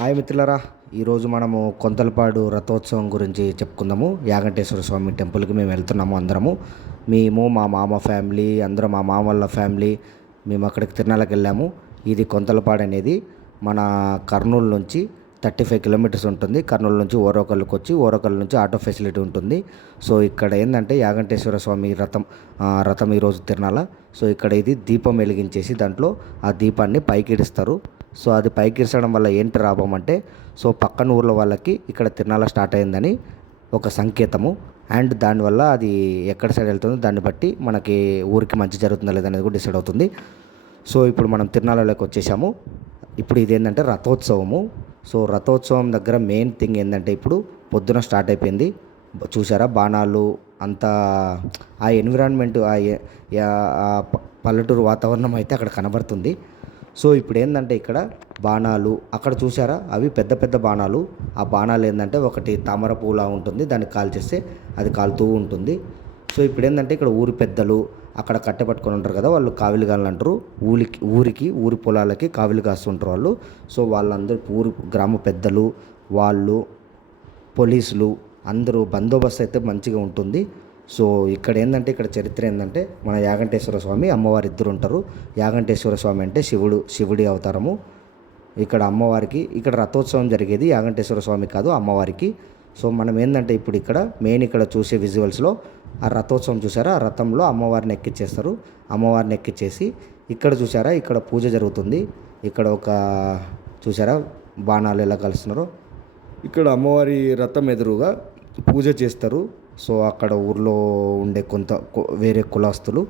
Hi మిత్రులరా ఈరోజు మనము కొంతలపాడు రథోత్సవం గురించి చెప్పుకుందాము. యాగంటేశ్వర స్వామి టెంపుల్కి మేము వెళ్తున్నాము అందరము. మేము మా మామ ఫ్యామిలీ అందరూ మా మామ వాళ్ళ ఫ్యామిలీ మేము అక్కడికి తిరునాళ్ళకి వెళ్ళాము. ఇది కొంతలపాడు అనేది మన కర్నూలు నుంచి థర్టీ ఫైవ్ కిలోమీటర్స్ ఉంటుంది. కర్నూలు నుంచి ఓరోకల్కి వచ్చి ఓరోకల్ నుంచి ఆటో ఫెసిలిటీ ఉంటుంది. సో ఇక్కడ ఏంటంటే యాగంటేశ్వర స్వామి రథం రథం ఈరోజు తిరణాల సో ఇక్కడ ఇది దీపం వెలిగించేసి దాంట్లో ఆ దీపాన్ని పైకిడిస్తారు సో అది పైకి ఇరచడం వల్ల ఏంటి లాభం అంటే సో పక్కన ఊర్ల వాళ్ళకి ఇక్కడ తిరణాల స్టార్ట్ అయిందని ఒక సంకేతము. అండ్ దానివల్ల అది ఎక్కడ సైడ్ వెళ్తుందో దాన్ని బట్టి మనకి ఊరికి మంచి జరుగుతుందా లేదనేది కూడా డిసైడ్ అవుతుంది. సో ఇప్పుడు మనం తిరునాళ్ళలోకి వచ్చేసాము. ఇప్పుడు ఇదేంటంటే రథోత్సవము. సో రథోత్సవం దగ్గర మెయిన్ థింగ్ ఏంటంటే ఇప్పుడు పొద్దున స్టార్ట్ అయిపోయింది. చూసారా బాణాలు అంతా ఆ ఎన్విరాన్మెంట్ ఆ పల్లెటూరు వాతావరణం అయితే అక్కడ కనబడుతుంది. సో ఇప్పుడు ఏంటంటే ఇక్కడ బాణాలు అక్కడ చూసారా అవి పెద్ద పెద్ద బాణాలు. ఆ బాణాలు ఏంటంటే ఒకటి తామర పూలా ఉంటుంది. దాన్ని కాల్చేస్తే అది కాలుతూ ఉంటుంది. సో ఇప్పుడు ఏంటంటే ఇక్కడ ఊరి పెద్దలు అక్కడ కట్టె పట్టుకొని ఉంటారు కదా వాళ్ళు కావిలిగాళ్ళు అంటారు. ఊరికి ఊరికి ఊరి పొలాలకి కావిలి కాస్తుంటారు వాళ్ళు. సో వాళ్ళందరూ ఊరు గ్రామ పెద్దలు వాళ్ళు పోలీసులు అందరూ బందోబస్తు అయితే మంచిగా ఉంటుంది. సో ఇక్కడ ఏంటంటే ఇక్కడ చరిత్ర ఏంటంటే మన యాగంటేశ్వర స్వామి అమ్మవారి ఇద్దరు ఉంటారు. యాగంటేశ్వర స్వామి అంటే శివుడు శివుడి అవతారము. ఇక్కడ అమ్మవారికి ఇక్కడ రథోత్సవం జరిగేది యాగంటేశ్వర స్వామి కాదు అమ్మవారికి. సో మనం ఏంటంటే ఇప్పుడు ఇక్కడ మెయిన్ ఇక్కడ చూసే విజువల్స్లో ఆ రథోత్సవం చూసారా? ఆ రథంలో అమ్మవారిని ఎక్కిచ్చేస్తారు. అమ్మవారిని ఎక్కిచ్చేసి ఇక్కడ చూసారా? ఇక్కడ పూజ జరుగుతుంది. ఇక్కడ ఒక చూసారా? బాణాలు ఎలా కలుస్తున్నారో? ఇక్కడ అమ్మవారి రథం ఎదురుగా పూజ చేస్తారు. సో అక్కడ ఊర్లో ఉండే కొంత వేరే కులస్తులు.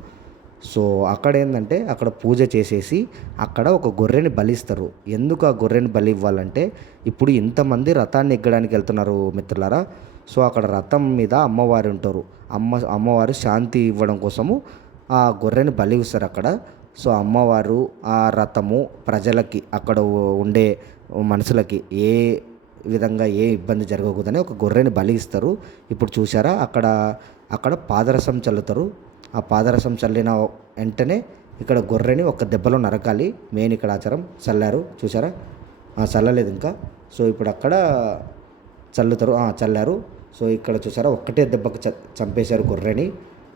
సో అక్కడ ఏంటంటే అక్కడ పూజ చేసేసి అక్కడ ఒక గొర్రెని బలిస్తారు. ఎందుకు ఆ గొర్రెని బలి ఇవ్వాలంటే ఇప్పుడు ఇంతమంది రథాన్ని ఎక్కడానికి వెళ్తున్నారు మిత్రులారా. సో అక్కడ రథం మీద అమ్మవారు ఉంటారు. అమ్మ అమ్మవారు శాంతి ఇవ్వడం కోసము ఆ గొర్రెని బలి ఇస్తారు అక్కడ. సో అమ్మవారు ఆ రథము ప్రజలకి అక్కడ ఉండే మనుషులకి ఏ విధంగా ఏ ఇబ్బంది జరగకూడదని ఒక గొర్రెని బలి ఇస్తారు ఇప్పుడు చూసారా అక్కడ అక్కడ పాదరసం చల్లుతారు. ఆ పాదరసం చల్లిన వెంటనే ఇక్కడ గొర్రెని ఒక దెబ్బలో నరకాలి. మెయిన్ ఇక్కడ ఆచారం చల్లారు. చూసారా చల్లలేదు ఇంకా. సో ఇప్పుడు అక్కడ చల్లుతారు. చల్లారు. సో ఇక్కడ చూసారా ఒక్కటే దెబ్బకు చ చంపేశారు గొర్రెని.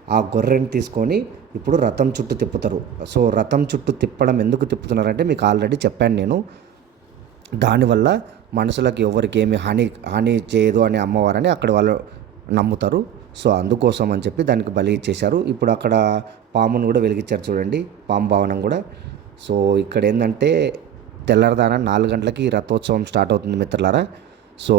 ఆ గొర్రెని తీసుకొని ఇప్పుడు రథం చుట్టూ తిప్పుతారు. సో రథం చుట్టూ తిప్పడం ఎందుకు తిప్పుతున్నారంటే మీకు ఆల్రెడీ చెప్పాను నేను. దానివల్ల మనసులకు ఎవరికి ఏమి హాని హాని చేయదు అని అమ్మవారని అక్కడ వాళ్ళు నమ్ముతారు. సో అందుకోసం అని చెప్పి దానికి బలి ఇచ్చేశారు. ఇప్పుడు అక్కడ పామును కూడా వెలిగించారు చూడండి పాము భవనం కూడా. సో ఇక్కడ ఏంటంటే తెల్లరదాన నాలుగు గంటలకి రథోత్సవం స్టార్ట్ అవుతుంది మిత్రులారా. సో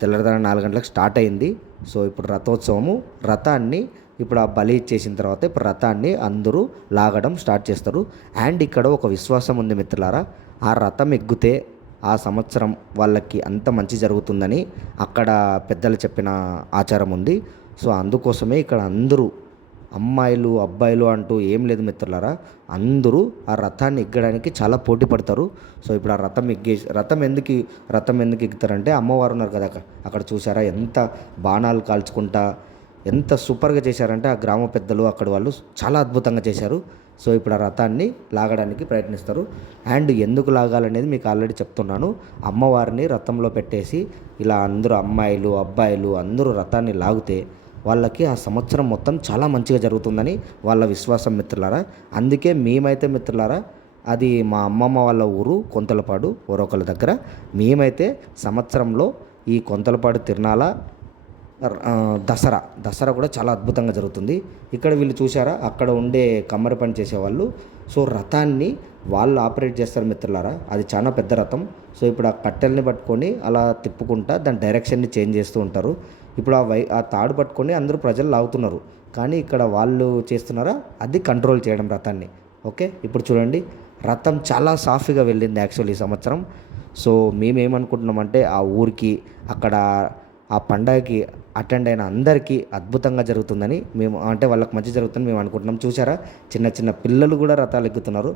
తెల్లరదాన నాలుగు గంటలకు స్టార్ట్ అయింది. సో ఇప్పుడు రథోత్సవము రథాన్ని ఇప్పుడు ఆ బలి ఇచ్చేసిన తర్వాత ఇప్పుడు రథాన్ని అందరూ లాగడం స్టార్ట్ చేస్తారు. అండ్ ఇక్కడ ఒక విశ్వాసం ఉంది మిత్రులారా. ఆ రథం ఎగ్గితే ఆ సంవత్సరం వాళ్ళకి అంత మంచి జరుగుతుందని అక్కడ పెద్దలు చెప్పిన ఆచారం ఉంది. సో అందుకోసమే ఇక్కడ అందరూ అమ్మాయిలు అబ్బాయిలు అంటూ ఏం లేదు మిత్రులారా. అందరూ ఆ రథాన్ని ఎక్కడానికి చాలా పోటీ పడతారు. సో ఇప్పుడు ఆ రథం ఎగ్గే రథం ఎందుకు రథం ఎందుకు ఎక్కుతారంటే అమ్మవారు ఉన్నారు కదా అక్కడ అక్కడ చూసారా ఎంత బాణాలు కాల్చుకుంటా ఎంత సూపర్గా చేశారంటే ఆ గ్రామ పెద్దలు అక్కడ వాళ్ళు చాలా అద్భుతంగా చేశారు. సో ఇప్పుడు ఆ రథాన్ని లాగడానికి ప్రయత్నిస్తారు. అండ్ ఎందుకు లాగాలనేది మీకు ఆల్రెడీ చెప్తున్నాను. అమ్మవారిని రథంలో పెట్టేసి ఇలా అందరూ అమ్మాయిలు అబ్బాయిలు అందరూ రథాన్ని లాగితే వాళ్ళకి ఆ సంవత్సరం మొత్తం చాలా మంచిగా జరుగుతుందని వాళ్ళ విశ్వాసం మిత్రులారా. అందుకే మేమైతే మిత్రులారా అది మా అమ్మమ్మ వాళ్ళ ఊరు కొంతలపాడు ఒరొకల దగ్గర. మేమైతే సంవత్సరంలో ఈ కొంతలపాడు తిరణాల దసరా. దసరా కూడా చాలా అద్భుతంగా జరుగుతుంది. ఇక్కడ వీళ్ళు చూసారా అక్కడ ఉండే కమ్మరి పని చేసేవాళ్ళు. సో రథాన్ని వాళ్ళు ఆపరేట్ చేస్తారు మిత్రులారా. అది చాలా పెద్ద రథం. సో ఇప్పుడు ఆ కట్టెల్ని పట్టుకొని అలా తిప్పుకుంటా దాని డైరెక్షన్ని చేంజ్ చేస్తూ ఉంటారు. ఇప్పుడు ఆ వై ఆ తాడు పట్టుకొని అందరూ ప్రజలు లాగుతున్నారు. కానీ ఇక్కడ వాళ్ళు చేస్తున్నారా? అది కంట్రోల్ చేయడం రథాన్ని. ఓకే? ఇప్పుడు చూడండి. రథం చాలా సాఫీగా వెళ్ళింది యాక్చువల్లీ ఈ సంవత్సరం. సో మేమేమనుకుంటున్నామంటే ఆ ఊరికి అక్కడ ఆ పండగకి అటెండ్ అయిన అందరికీ అద్భుతంగా జరుగుతుందని మేము అంటే వాళ్ళకి మంచి జరుగుతుందని మేము అనుకుంటున్నాం. చూసారా చిన్న చిన్న పిల్లలు కూడా రథాలు ఎక్కుతున్నారు.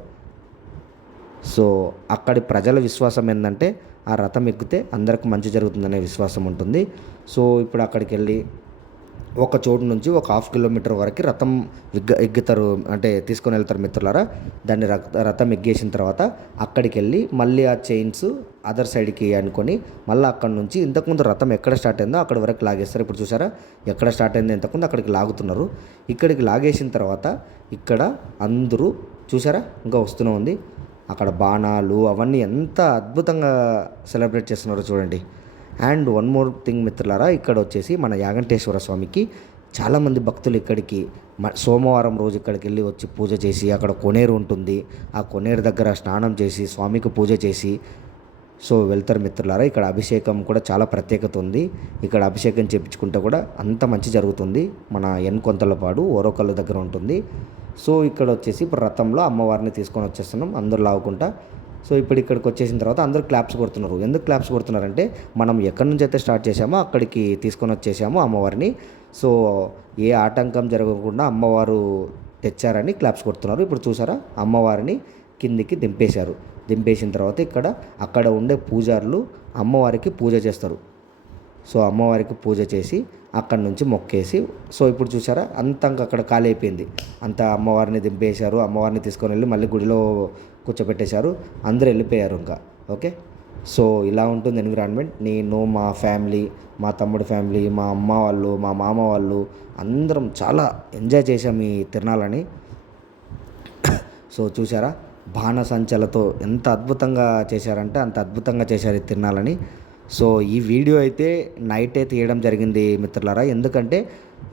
సో అక్కడి ప్రజల విశ్వాసం ఏంటంటే ఆ రథం ఎక్కితే అందరికి మంచి జరుగుతుందనే విశ్వాసం ఉంటుంది. సో ఇప్పుడు అక్కడికి వెళ్ళి ఒక చోటు నుంచి ఒక హాఫ్ కిలోమీటర్ వరకు రథం ఎగ్గ ఎగ్గుతారు అంటే తీసుకొని వెళ్తారు మిత్రులారా. దాన్ని రథ రథం ఎగ్గేసిన తర్వాత అక్కడికి వెళ్ళి మళ్ళీ ఆ చైన్స్ అదర్ సైడ్కి అనుకొని మళ్ళీ అక్కడ నుంచి ఇంతకుముందు రథం ఎక్కడ స్టార్ట్ అయిందో అక్కడ వరకు లాగేస్తారు. ఇప్పుడు చూసారా ఎక్కడ స్టార్ట్ అయిందో ఇంతకుముందు అక్కడికి లాగుతున్నారు. ఇక్కడికి లాగేసిన తర్వాత ఇక్కడ అందరూ చూసారా ఇంకా వస్తూనే ఉంది. అక్కడ బాణాలు అవన్నీ ఎంత అద్భుతంగా సెలబ్రేట్ చేస్తున్నారో చూడండి. అండ్ వన్ మోర్ థింగ్ మిత్రులారా ఇక్కడ వచ్చేసి మన యాగంటేశ్వర స్వామికి చాలామంది భక్తులు ఇక్కడికి మ సోమవారం రోజు ఇక్కడికి వెళ్ళి వచ్చి పూజ చేసి అక్కడ కొనేరు ఉంటుంది. ఆ కొనేరు దగ్గర స్నానం చేసి స్వామికి పూజ చేసి సో వెళ్తారు మిత్రులారా. ఇక్కడ అభిషేకం కూడా చాలా ప్రత్యేకత ఉంది. ఇక్కడ అభిషేకం చేయించుకుంటే కూడా అంత మంచి జరుగుతుంది. మన ఎన్ కొంతలపాడు ఓరోకళ్ళ దగ్గర ఉంటుంది. సో ఇక్కడ వచ్చేసి ఇప్పుడు రథంలో అమ్మవారిని తీసుకొని వచ్చేస్తున్నాం. అందరూ లావుకుంటా సో ఇప్పుడు ఇక్కడికి వచ్చేసిన తర్వాత అందరూ క్లాప్స్ కొడుతున్నారు. ఎందుకు క్లాప్స్ కొడుతున్నారంటే మనం ఎక్కడి నుంచి అయితే స్టార్ట్ చేసామో అక్కడికి తీసుకొని వచ్చేసాము అమ్మవారిని. సో ఏ ఆటంకం జరగకుండా అమ్మవారు తెచ్చారని క్లాప్స్ కొడుతున్నారు. ఇప్పుడు చూసారా? అమ్మవారిని కిందికి దింపేశారు. దింపేసిన తర్వాత ఇక్కడ అక్కడ ఉండే పూజారులు అమ్మవారికి పూజ చేస్తారు. సో అమ్మవారికి పూజ చేసి అక్కడి నుంచి మొక్కేసి సో ఇప్పుడు చూసారా? అంత అక్కడ ఖాళీ అయిపోయింది. అంత అమ్మవారిని దింపేశారు. అమ్మవారిని తీసుకొని వెళ్ళి మళ్ళీ గుడిలో కూర్చోబెట్టేశారు. అందరూ వెళ్ళిపోయారు ఇంకా. ఓకే? సో ఇలా ఉంటుంది ఎన్విరాన్మెంట్. నేను మా ఫ్యామిలీ మా తమ్ముడు ఫ్యామిలీ మా అమ్మ వాళ్ళు మా మామ వాళ్ళు అందరం చాలా ఎంజాయ్ చేసాం ఈ తిరణాలని. సో చూసారా బాణసంచలతో ఎంత అద్భుతంగా చేశారంటే అంత అద్భుతంగా చేశారు ఈ తిరణాలని. సో ఈ వీడియో అయితే నైటే తీయడం జరిగింది మిత్రులారా. ఎందుకంటే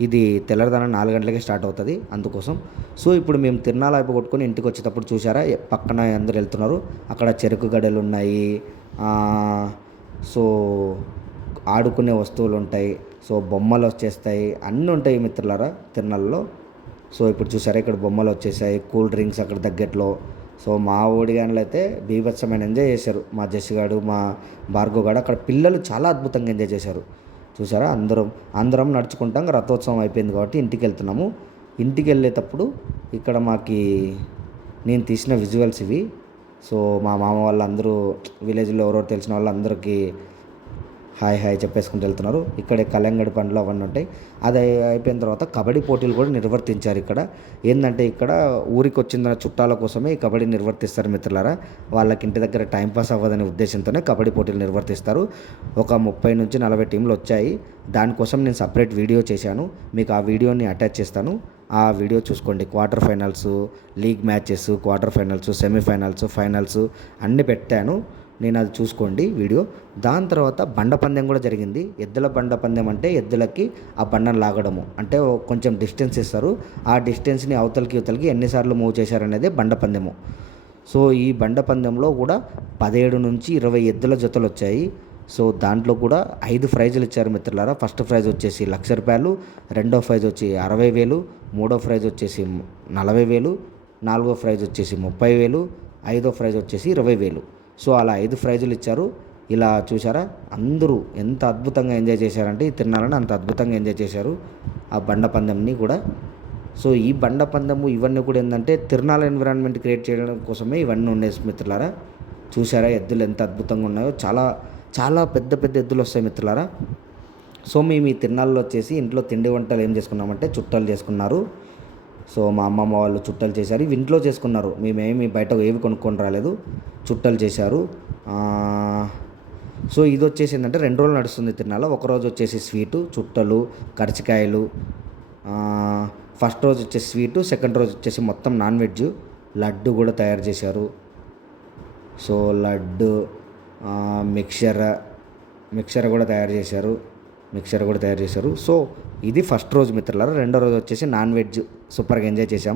ఇది తెల్లవారుదాన నాలుగు గంటలకే స్టార్ట్ అవుతుంది. అందుకోసం. సో ఇప్పుడు మేము తిరునాల వైపు కొట్టుకొని ఇంటికి వచ్చేటప్పుడు చూసారా పక్కన అందరు వెళ్తున్నారు. అక్కడ చెరుకు గడలు ఉన్నాయి. సో ఆడుకునే వస్తువులు ఉంటాయి. సో బొమ్మలు వచ్చేస్తాయి. అన్నీ ఉంటాయి మిత్రులారా తిరణాలలో సో ఇప్పుడు చూసారా ఇక్కడ బొమ్మలు వచ్చేసాయి. కూల్ డ్రింక్స్ అక్కడ దగ్గరలో. సో మా ఓడిగాన్లు అయితే బీభత్సమైన ఎంజాయ్ చేశారు. మా జస్గాడు మా భార్గవ్ గాడు అక్కడ పిల్లలు చాలా అద్భుతంగా ఎంజాయ్ చేశారు. చూసారా? అందరం అందరం నడుచుకుంటాం రథోత్సవం అయిపోయింది కాబట్టి ఇంటికి వెళ్తున్నాము ఇంటికి వెళ్ళేటప్పుడు ఇక్కడ మాకి నేను తీసిన విజువల్స్ ఇవి. సో మా మామ వాళ్ళందరూ విలేజ్లో ఎవరో తెలిసిన వాళ్ళందరికీ హాయ్ హాయ్ చెప్పేసుకుంటూ వెళ్తున్నారు. ఇక్కడే కలంగడి పండ్లు అవన్నీ ఉంటాయి. అది అయిపోయిన తర్వాత కబడ్డీ పోటీలు కూడా నిర్వర్తించారు ఇక్కడ. ఏంటంటే ఇక్కడ ఊరికి వచ్చిన చుట్టాల కోసమే ఈ కబడ్డీ నిర్వర్తిస్తారు మిత్రులారా. వాళ్ళకి ఇంటి దగ్గర టైంపాస్ అవ్వదనే ఉద్దేశంతోనే కబడ్డీ పోటీలు నిర్వర్తిస్తారు. ఒక ముప్పై నుంచి నలభై టీంలు వచ్చాయి. దానికోసం నేను సపరేట్ వీడియో చేశాను. మీకు ఆ వీడియోని అటాచ్ చేస్తాను. ఆ వీడియో చూసుకోండి. Quarter finals league matches quarter finals semifinals finals అన్నీ పెట్టాను. నేను అది చూసుకోండి వీడియో. దాని తర్వాత బండ పందెం కూడా జరిగింది. ఎద్దుల బండ పందెం అంటే ఎద్దులకి ఆ బండను లాగడము. అంటే కొంచెం డిస్టెన్స్ ఇస్తారు. ఆ డిస్టెన్స్ని అవతలకి ఇవతలకి ఎన్నిసార్లు మూవ్ చేశారనేది బండ పందెము. సో ఈ బండ పందెంలో కూడా పదిహేడు నుంచి ఇరవై ఎద్దుల జతలు వచ్చాయి. సో దాంట్లో కూడా ఐదు ప్రైజులు ఇచ్చారు మిత్రులారా. ఫస్ట్ ప్రైజ్ వచ్చేసి లక్ష రూపాయలు రెండో ప్రైజ్ వచ్చి అరవై వేలు మూడో ప్రైజ్ వచ్చేసి నలభై వేలు నాలుగో ప్రైజ్ వచ్చేసి ముప్పై వేలు ఐదో ప్రైజ్ వచ్చేసి ఇరవై వేలు. సో అలా ఐదు ప్రైజులు ఇచ్చారు. ఇలా చూసారా అందరూ ఎంత అద్భుతంగా ఎంజాయ్ చేశారంటే ఈ తిరణాలని అంత అద్భుతంగా ఎంజాయ్ చేశారు ఆ బండ పందెంని కూడా. సో ఈ బండ పందెము ఇవన్నీ కూడా ఏంటంటే తిరునాల ఎన్విరాన్మెంట్ క్రియేట్ చేయడం కోసమే ఇవన్నీ ఉండే మిత్రులారా. చూసారా ఎద్దులు ఎంత అద్భుతంగా ఉన్నాయో? చాలా చాలా పెద్ద పెద్ద ఎద్దులు వస్తాయి మిత్రులారా. సో మేము ఈ తిరునాళ్ళలో వచ్చేసి ఇంట్లో తిండి వంటలు ఏం చేసుకున్నామంటే చుట్టాలు చేసుకున్నారు. సో మా అమ్మమ్మ వాళ్ళు చుట్టాలు చేశారు. ఇవి ఇంట్లో చేసుకున్నారు. మేమేమి బయట ఏవి కొనుక్కొని రాలేదు. చుట్టాలు చేశారు. సో ఇది వచ్చేసి ఏంటంటే రెండు రోజులు నడుస్తుంది తిరణాల ఒక రోజు వచ్చేసి స్వీటు చుట్టలు కరిచికాయలు. ఫస్ట్ రోజు వచ్చేసి స్వీటు సెకండ్ రోజు వచ్చేసి మొత్తం నాన్ వెజ్. లడ్డు కూడా తయారు చేశారు. సో లడ్డు మిక్చర్ మిక్చర్ కూడా తయారు చేశారు. మిక్చర్ కూడా తయారు చేశారు. సో ఇది ఫస్ట్ రోజు మిత్రులారా. రెండో రోజు వచ్చేసి నాన్ వెజ్ సూపర్గా ఎంజాయ్ చేసాం